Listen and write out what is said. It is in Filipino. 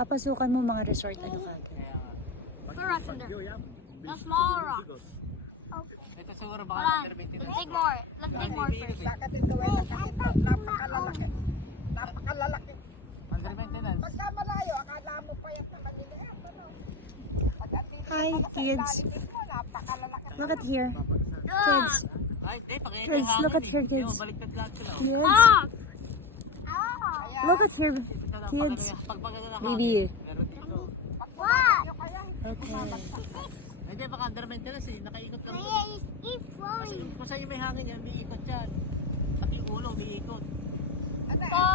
Papasukan mo mga resort, ano ka agad. Kaya nga. Put rocks in there. Yo, The small rocks. Ito siguro Hold baka on. under maintenance. Let's dig more. Let's dig more first. Bakit ito ay nakakita? Napakalalaki. Napakalalaki. Under maintenance. Pagka malayo, akala mo pa yan na maliliit. Ano? Pag andito Hi, kids. mo, napakalalaki. Look at here. Ah! Ay, hindi. Pakinggan Kids, yung look at hangin here, eh. kids. Yo, baliktad lahat sila. oh. Kids, Ah! look at here. Ito na, Kids. pag pagano na Baby. meron dito. What? Okay. Hindi, baka under maintenance eh. Nakaikot lang. Yeah, it's Kasi flowing. kung saan yung may hangin yan, may ikot yan. Pati yung ulo, may ikot. Oh,